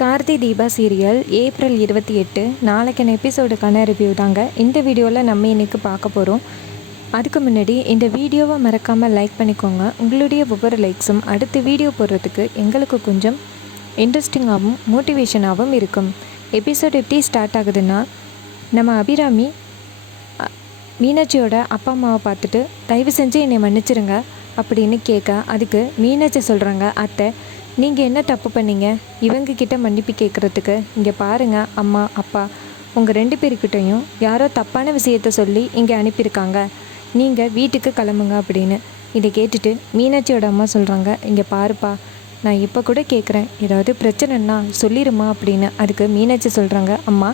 Karthi Deepa serial April 28 நாளைக்கான எபிசோடுக்கான review தாங்க இந்த வீடியோவில் நம்ம இன்றைக்கி பார்க்க போகிறோம். அதுக்கு முன்னாடி இந்த வீடியோவை மறக்காமல் லைக் பண்ணிக்கோங்க. உங்களுடைய ஒவ்வொரு லைக்ஸும் அடுத்த வீடியோ போடுறதுக்கு எங்களுக்கு கொஞ்சம் இன்ட்ரெஸ்டிங்காகவும் மோட்டிவேஷனாகவும் இருக்கும். எபிசோட் எப்படி ஸ்டார்ட் ஆகுதுன்னா, நம்ம அபிராமி மீனாட்சியோட அப்பா அம்மாவை பார்த்துட்டு தயவு செஞ்சு என்னை மன்னிச்சிருங்க அப்படின்னு கேட்க, அதுக்கு மீனாட்சி சொல்கிறாங்க, அத்தை நீங்கள் என்ன தப்பு பண்ணீங்க இவங்கக்கிட்ட மன்னிப்பு கேட்குறதுக்கு? இங்கே பாருங்கள் அம்மா அப்பா உங்கள் 2 பேர்கிட்டையும் யாரோ தப்பான விஷயத்த சொல்லி இங்கே அனுப்பியிருக்காங்க, நீங்கள் வீட்டுக்கு கிளம்புங்க அப்படின்னு. இதை கேட்டுட்டு மீனாட்சியோட அம்மா சொல்கிறாங்க, இங்கே பாருப்பா நான் இப்போ கூட கேட்குறேன், ஏதாவது பிரச்சனைன்னா சொல்லிடுமா அப்படின்னு. அதுக்கு மீனாட்சி சொல்கிறாங்க, அம்மா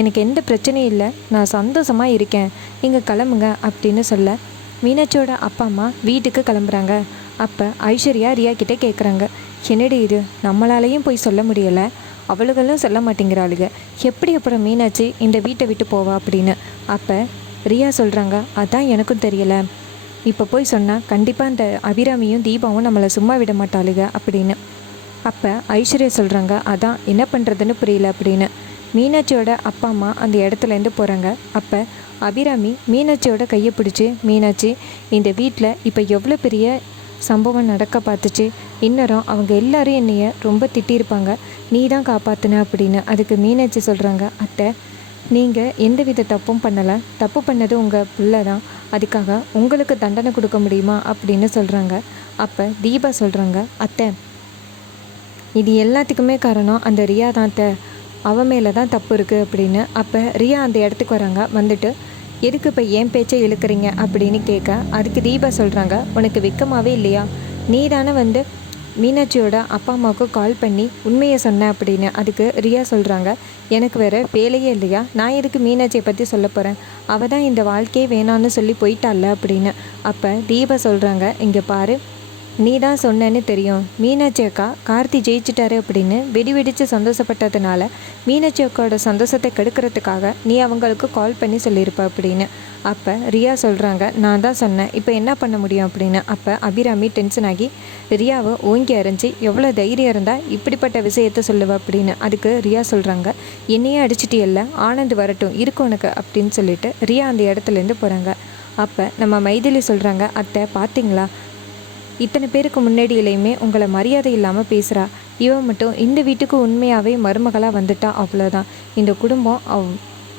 எனக்கு எந்த பிரச்சனையும் இல்லை, நான் சந்தோஷமாக இருக்கேன், நீங்கள் கிளம்புங்க அப்படின்னு சொல்ல மீனாட்சியோட அப்பா அம்மா வீட்டுக்கு கிளம்புறாங்க. அப்போ ஐஸ்வர்யா ரியா கிட்டே கேட்குறாங்க, என்னடி இது நம்மளாலையும் போய் சொல்ல முடியலை, அவளுகளும் சொல்ல மாட்டேங்கிறாளுங்க, எப்படி அப்புறம் மீனாட்சி இந்த வீட்டை விட்டு போவா அப்படின்னு. அப்போ ரியா சொல்கிறாங்க, அதான் எனக்கும் தெரியலை, இப்போ போய் சொன்னால் கண்டிப்பாக அந்த அபிராமியும் தீபாவும் நம்மளை சும்மா விட மாட்டாளுங்க அப்படின்னு. அப்போ ஐஸ்வர்யா சொல்கிறாங்க, அதான் என்ன பண்ணுறதுன்னு புரியல அப்படின்னு. மீனாட்சியோட அப்பா அம்மா அந்த இடத்துலேருந்து போகிறாங்க. அப்போ அபிராமி மீனாட்சியோட கையை பிடிச்சி, மீனாட்சி இந்த வீட்டில் இப்போ எவ்வளோ பெரிய சம்பவம் நடக்க பார்த்துச்சு, இன்னரும் அவங்க எல்லாரும் என்னைய ரொம்ப திட்டியிருப்பாங்க, நீ தான் காப்பாற்றின அப்படின்னு. அதுக்கு மீனாட்சி சொல்கிறாங்க, அத்தை நீங்கள் எந்த வித தப்பும் பண்ணலை, தப்பு பண்ணது உங்கள் பிள்ளை தான், அதுக்காக உங்களுக்கு தண்டனை கொடுக்க முடியுமா அப்படின்னு சொல்கிறாங்க. அப்போ தீபா சொல்கிறாங்க, அத்தை இது எல்லாத்துக்குமே காரணம் அந்த ரியா தான் அத்தை, அவன் மேலே தான் தப்பு இருக்குது அப்படின்னு. அப்போ ரியா அந்த இடத்துக்கு வராங்க. வந்துட்டு எதுக்கு இப்போ ஏன் பேச்சை இழுக்கிறீங்க அப்படின்னு கேட்க, அதுக்கு தீபா சொல்கிறாங்க, உனக்கு வெக்கமாகவே இல்லையா, நீ தானே மீனாட்சியோட அப்பா அம்மாவுக்கு கால் பண்ணி உண்மையை சொன்ன அப்படின்னு. அதுக்கு ரியா சொல்கிறாங்க, எனக்கு வேறு வேலையே இல்லையா, நான் எதுக்கு மீனாட்சியை பற்றி சொல்ல போகிறேன், அவள் தான் இந்த வாழ்க்கையே வேணான்னு சொல்லி போயிட்டால அப்படின்னு. அப்போ தீபா சொல்கிறாங்க, இங்கே பாரு நீ தான் சொன்னேன்னு தெரியும், மீனாட்சி அக்கா கார்த்தி ஜெயிச்சிட்டாரு அப்படின்னு வெடிச்சு சந்தோஷப்பட்டதுனால மீனாட்சி அக்காவோட சந்தோஷத்தை கெடுக்கிறதுக்காக நீ அவங்களுக்கு கால் பண்ணி சொல்லியிருப்ப அப்படின்னு. அப்போ ரியா சொல்கிறாங்க, நான் தான் சொன்னேன், இப்போ என்ன பண்ண முடியும் அப்படின்னு. அப்போ அபிராமி டென்ஷன் ஆகி ரியாவை ஓங்கி அரைஞ்சி, எவ்வளோ தைரியம் இருந்தால் இப்படிப்பட்ட விஷயத்த சொல்லுவ அப்படின்னு. அதுக்கு ரியா சொல்கிறாங்க, என்னையே அடிச்சிட்டியல்ல, ஆனந்த் வரட்டும் இருக்கும் உனக்கு அப்படின்னு சொல்லிட்டு ரியா அந்த இடத்துலேருந்து போகிறாங்க. அப்போ நம்ம மைதிலி சொல்கிறாங்க, அத்தை பார்த்தீங்களா இத்தனை பேருக்கு முன்னாடியிலையுமே உங்களை மரியாதை இல்லாமல் பேசுகிறா, இவன் மட்டும் இந்த வீட்டுக்கு உண்மையாகவே மருமகளாக வந்துட்டா அவ்வளோதான், இந்த குடும்பம்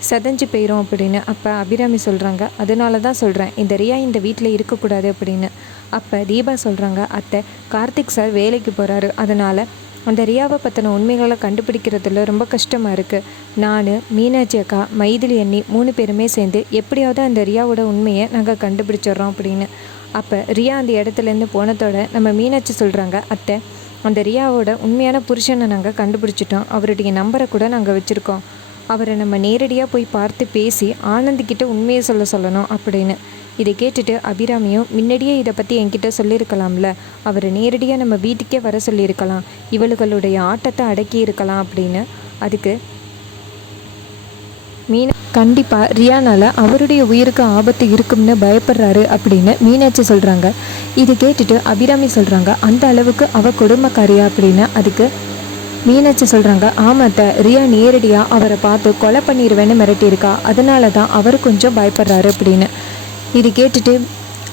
செதஞ்சு போயிடும் அப்படின்னு. அப்போ அபிராமி சொல்கிறாங்க, அதனால தான் சொல்கிறேன் இந்த ரியா இந்த வீட்டில் இருக்கக்கூடாது அப்படின்னு. அப்போ தீபா சொல்கிறாங்க, அத்தை கார்த்திக் சார் வேலைக்கு போகிறாரு, அதனால் அந்த ரியாவை பற்றின உண்மைகளை கண்டுபிடிக்கிறதுல ரொம்ப கஷ்டமாக இருக்குது, நான் மீனாட்சி அக்கா மைதிலி அண்ணி 3 பேருமே சேர்ந்து எப்படியாவது அந்த ரியாவோட உண்மையை நாங்கள் கண்டுபிடிச்சிட்றோம் அப்படின்னு. அப்போ ரியா அந்த இடத்துலேருந்து போனதோட நம்ம மீனாட்சி சொல்கிறாங்க, அத்தை அந்த ரியாவோட உண்மையான புருஷனை நாங்கள் கண்டுபிடிச்சிட்டோம், அவருடைய நம்பரை கூட நாங்கள் வச்சுருக்கோம், அவரை நம்ம நேரடியாக போய் பார்த்து பேசி ஆனந்திக்கிட்ட உண்மையை சொல்லணும் அப்படின்னு. இதை கேட்டுட்டு அபிராமியும், முன்னாடியே இதை பற்றி என்கிட்ட சொல்லியிருக்கலாம்ல, அவரை நேரடியாக நம்ம வீட்டுக்கே வர சொல்லியிருக்கலாம், இவளுகளுடைய ஆட்டத்தை அடக்கி இருக்கலாம் அப்படின்னு. அதுக்கு கண்டிப்பாக ரியானால் அவருடைய உயிருக்கு ஆபத்து இருக்கும்னு பயப்படுறாரு அப்படின்னு மீனாட்சி சொல்கிறாங்க. இது கேட்டுட்டு அபிராமி சொல்கிறாங்க, அந்த அளவுக்கு அவள் கொடுமைக்காரியா அப்படின்னு. அதுக்கு மீனாட்சி சொல்கிறாங்க, ஆமாத்த ரியா நேரடியாக அவரை பார்த்து கொலை பண்ணிடுவேன்னு மிரட்டியிருக்கா, அதனால தான் அவர் கொஞ்சம் பயப்படுறாரு அப்படின்னு. இது கேட்டுட்டு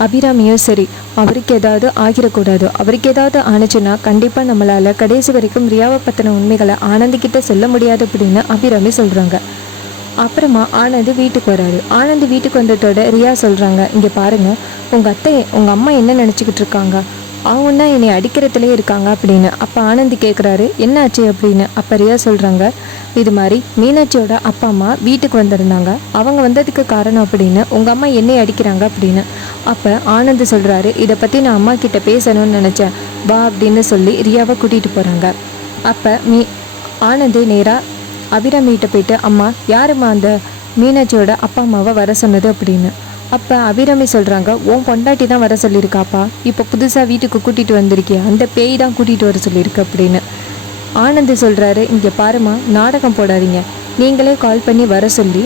அபிராமியும், சரி அவருக்கு ஏதாவது ஆகிடக்கூடாது, அவருக்கு ஏதாவது ஆணுச்சுன்னா கண்டிப்பாக நம்மளால் கடைசி வரைக்கும் ரியாவை பற்றின உண்மைகளை ஆனந்திக்கிட்ட சொல்ல முடியாது அப்படின்னு அபிராமி சொல்கிறாங்க. அப்புறமா ஆனந்த் வீட்டுக்கு வராரு. ஆனந்த் வீட்டுக்கு வந்ததோட ரியா சொல்கிறாங்க, இங்கே பாருங்கள் உங்கள் அம்மா என்ன நினச்சிக்கிட்டு இருக்காங்க, அவங்க தான் என்னை அடிக்கிறதுலே இருக்காங்க அப்படின்னு. அப்போ ஆனந்த் கேட்குறாரு, என்ன ஆச்சு அப்படின்னு. அப்போ ரியா சொல்கிறாங்க, இது மாதிரி மீனாட்சியோட அப்பா அம்மா வீட்டுக்கு வந்திருந்தாங்க, அவங்க வந்ததுக்கு காரணம் அப்படின்னு உங்கள் அம்மா என்னை அடிக்கிறாங்க அப்படின்னு. அப்போ ஆனந்த் சொல்கிறாரு, இதை பற்றி நான் அம்மா கிட்ட பேசணும்னு நினச்சேன், வா அப்படின்னு சொல்லி ரியாவை கூட்டிகிட்டு போகிறாங்க. அப்போ ஆனந்த் நேராக அபிராமிகிட்ட போயிட்டு, அம்மா யாரும்மா அந்த மீனாட்சியோட அப்பா அம்மாவை வர சொன்னது அப்படின்னு. அப்போ அபிராமி சொல்கிறாங்க, உன் பொண்டாட்டி தான் வர சொல்லியிருக்காப்பா, இப்போ புதுசாக வீட்டுக்கு கூட்டிகிட்டு வந்திருக்கியா, அந்த பேய் தான் கூட்டிகிட்டு வர சொல்லியிருக்கு அப்படின்னு. ஆனந்த் சொல்கிறாரு, இங்கே பாருமா நாடகம் போடாதீங்க, நீங்களே கால் பண்ணி வர சொல்லி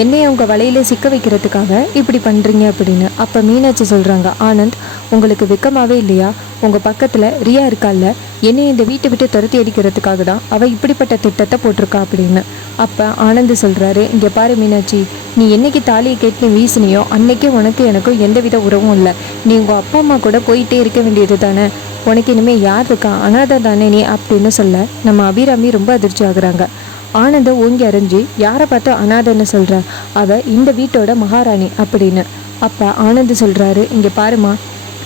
என்னையை உங்கள் வலையில் சிக்க வைக்கிறதுக்காக இப்படி பண்ணுறீங்க அப்படின்னு. அப்போ மீனாட்சி சொல்கிறாங்க, ஆனந்த் உங்களுக்கு வெக்கமாகவே இல்லையா? உங்கள் பக்கத்தில் ரியா இருக்கால்ல, என்னை இந்த வீட்டை விட்டு துரத்தி அடிக்கிறதுக்காக தான் அவள் இப்படிப்பட்ட திட்டத்தை போட்டிருக்கா அப்படின்னு. அப்போ ஆனந்த் சொல்கிறாரு, இங்கே பாரு மீனாட்சி, நீ என்னைக்கு தாலியை கேட்டு வீசினியோ அன்னைக்கே உனக்கு எனக்கும் எந்தவித உறவும் இல்லை. நீ உங்கள் அப்பா அம்மா கூட போயிட்டே இருக்க வேண்டியது தானே. உனக்கு இனிமேல் யார் இருக்கா? அனாதை தானே நீ அப்படின்னு சொல்ல நம்ம அபிராமி ரொம்ப அதிர்ச்சி ஆகுறாங்க. ஆனந்த ஓங்கி அறிஞ்சு யாரை பார்த்து அனாதைன்னு சொல்கிற? அவள் இந்த வீட்டோட மகாராணி அப்படின்னு. அப்போ ஆனந்த் சொல்கிறாரு, இங்கே பாருமா,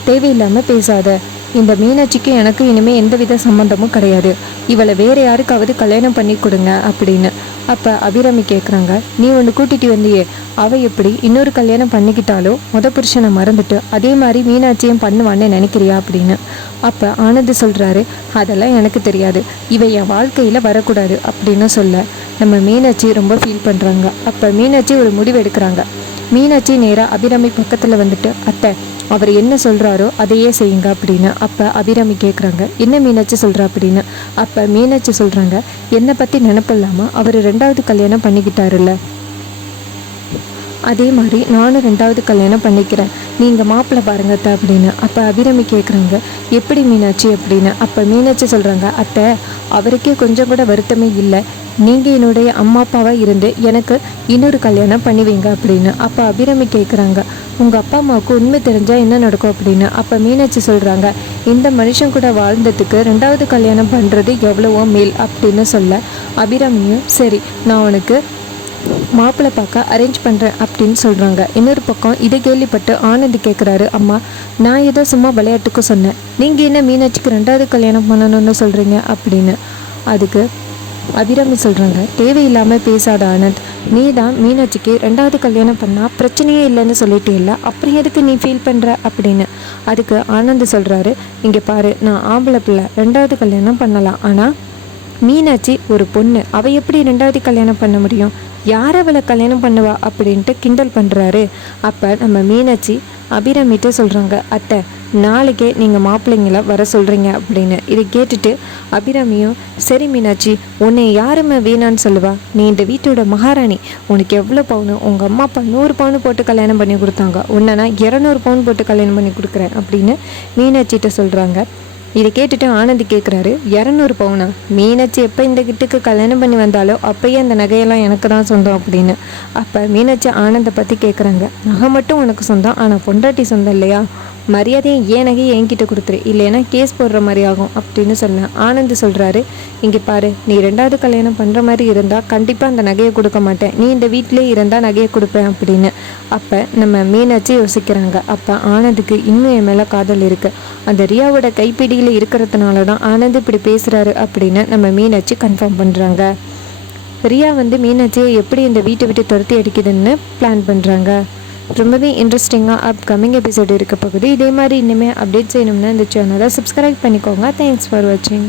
தேவையில்லாமல் பேசாத. இந்த மீனாட்சிக்கு எனக்கு இனிமேல் எந்தவித சம்மந்தமும் கிடையாது. இவளை வேற யாருக்காவது கல்யாணம் பண்ணி கொடுங்க அப்படின்னு. அப்போ அபிராமி கேட்குறாங்க, நீ ஒன்று கூட்டிகிட்டு வந்தியே, அவள் எப்படி இன்னொரு கல்யாணம் பண்ணிக்கிட்டாலோ புருஷனை மறந்துட்டு அதே மாதிரி மீனாட்சியும் பண்ணுவான்னு நினைக்கிறியா அப்படின்னு. அப்போ ஆனந்த் சொல்கிறாரு, அதெல்லாம் எனக்கு தெரியாது, இவ என் வாழ்க்கையில் வரக்கூடாது அப்படின்னு சொல்ல நம்ம மீனாட்சி ரொம்ப ஃபீல் பண்ணுறாங்க. அப்போ மீனாட்சி ஒரு முடிவு எடுக்கிறாங்க. மீனாட்சி நேராக அபிராமி பக்கத்தில் வந்துட்டு, அத்தை அவர் என்ன சொல்கிறாரோ அதையே செய்யுங்க அப்படின்னு. அப்போ அபிராமி கேட்குறாங்க, என்ன மீனாட்சி சொல்கிறா அப்படின்னு. அப்போ மீனாட்சி சொல்கிறாங்க, என்னை பற்றி நினப்பில்லாமல் அவர் 2வது கல்யாணம் பண்ணிக்கிட்டாருல்ல, அதே மாதிரி நானும் 2வது கல்யாணம் பண்ணிக்கிறேன், நீங்கள் மாப்பிள்ளை பாருங்கத்த அப்படின்னு. அப்போ அபிராமி கேட்குறாங்க, எப்படி மீனாட்சி அப்படின்னு. அப்போ மீனாட்சி சொல்கிறாங்க, அத்தை அவருக்கே கொஞ்சம் கூட வருத்தமே இல்லை, நீங்கள் என்னுடைய அம்மா அப்பாவாக இருந்து எனக்கு இன்னொரு கல்யாணம் பண்ணி வைங்க அப்படின்னு. அப்போ அபிராமி கேட்குறாங்க, உங்கள் அப்பா அம்மாவுக்கு உண்மை தெரிஞ்சால் என்ன நடக்கும் அப்படின்னு. அப்போ மீனாட்சி சொல்கிறாங்க, இந்த மனுஷன் கூட வாழ்ந்ததுக்கு 2வது கல்யாணம் பண்ணுறது எவ்வளவோ மேல் அப்படின்னு சொல்ல அபிராமியும், சரி நான் உனக்கு மாப்பிள்ளை பார்க்க அரேஞ்ச் பண்ணுறேன் அப்படின்னு சொல்கிறாங்க. இன்னொரு பக்கம் இதை கேள்விப்பட்டு ஆனந்த் கேட்குறாரு, அம்மா நான் ஏதோ சும்மா விளையாட்டுக்கு சொன்னேன், நீங்கள் என்ன மீனாட்சிக்கு 2வது கல்யாணம் பண்ணணும்னு சொல்கிறீங்க அப்படின்னு. அதுக்கு அபிராமி சொல்கிறாங்க, தேவையில்லாமல் பேசாத ஆனந்த், நீ தான் மீனாட்சிக்கு 2வது கல்யாணம் பண்ணால் பிரச்சனையே இல்லைன்னு சொல்லிட்டே இல்லை, அப்புறம் எதுக்கு நீ ஃபீல் பண்ணுற அப்படின்னு. அதுக்கு ஆனந்த் சொல்கிறாரு, இங்கே பாரு, நான் ஆம்பளை பிள்ளை, 2வது கல்யாணம் பண்ணலாம், ஆனால் மீனாட்சி ஒரு பொண்ணு, அவள் எப்படி 2வது கல்யாணம் பண்ண முடியும்? யார் அவளை கல்யாணம் பண்ணுவா அப்படின்ட்டு கிண்டல் பண்ணுறாரு. அப்போ நம்ம மீனாட்சி அபிராமிட்டு சொல்கிறாங்க, அத்தை நாளைக்கே நீங்கள் மாப்பிள்ளைங்கள வர சொல்கிறீங்க அப்படின்னு. இதை கேட்டுட்டு அபிராமியும், சரி மீனாட்சி, உன்னை யாருமே வேணான்னு சொல்லுவா? நீ இந்த வீட்டோட மகாராணி, உனக்கு எவ்வளோ பவுனு? உங்கள் அம்மா அப்பா 100 பவுன் போட்டு கல்யாணம் பண்ணி கொடுத்தாங்க, உன்னை நான் 200 பவுன் போட்டு கல்யாணம் பண்ணி கொடுக்குறேன் அப்படின்னு மீனாட்சிகிட்ட சொல்கிறாங்க. இதை கேட்டுட்டு ஆனந்த் கேட்குறாரு, 200 பவுனா? மீனாட்சி எப்போ இந்த கிட்டுக்கு கல்யாணம் பண்ணி வந்தாலோ அப்போயே அந்த நகையெல்லாம் எனக்கு தான் சொந்தம் அப்படின்னு. அப்போ மீனாட்சி ஆனந்தை பற்றி கேட்குறாங்க, நகை மட்டும் உனக்கு சொந்தம், ஆனால் பொண்டாட்டி சொந்தம் இல்லையா? மரியாதையை ஏன் நகையை என்கிட்ட கொடுத்துரு, இல்லைன்னா கேஸ் போடுற மாதிரி ஆகும் அப்படின்னு சொன்னேன். ஆனந்த் சொல்கிறாரு, இங்கே பாரு, நீ 2வது கல்யாணம் பண்ணுற மாதிரி இருந்தால் கண்டிப்பாக அந்த நகையை கொடுக்க மாட்டேன், நீ இந்த வீட்டிலே இருந்தால் நகையை கொடுப்பேன் அப்படின்னு. அப்போ நம்ம மீனாட்சி யோசிக்கிறாங்க. அப்போ ஆனந்துக்கு இன்னும் என் மேலே காதல் இருக்குது, அந்த ரியாவோட கைப்பிடியில் இருக்கிறதுனால தான் ஆனந்த் இப்படி பேசுகிறாரு அப்படின்னு நம்ம மீனாட்சி கன்ஃபார்ம் பண்ணுறாங்க. ரியா மீனாட்சியை எப்படி இந்த வீட்டை விட்டு துரத்தி அடிக்குதுன்னு பிளான் பண்ணுறாங்க. ரொம்பவே இன்ட்ரெஸ்டிங்காக அப்கமிங் எபிசோடு இருக்க போகுது. இதே மாதிரி இனிமேல் அப்டேட் செய்யணும்னா இந்த சேனலை சப்ஸ்கிரைப் பண்ணிக்கோங்க. தேங்க்ஸ் ஃபார் வாட்சிங்.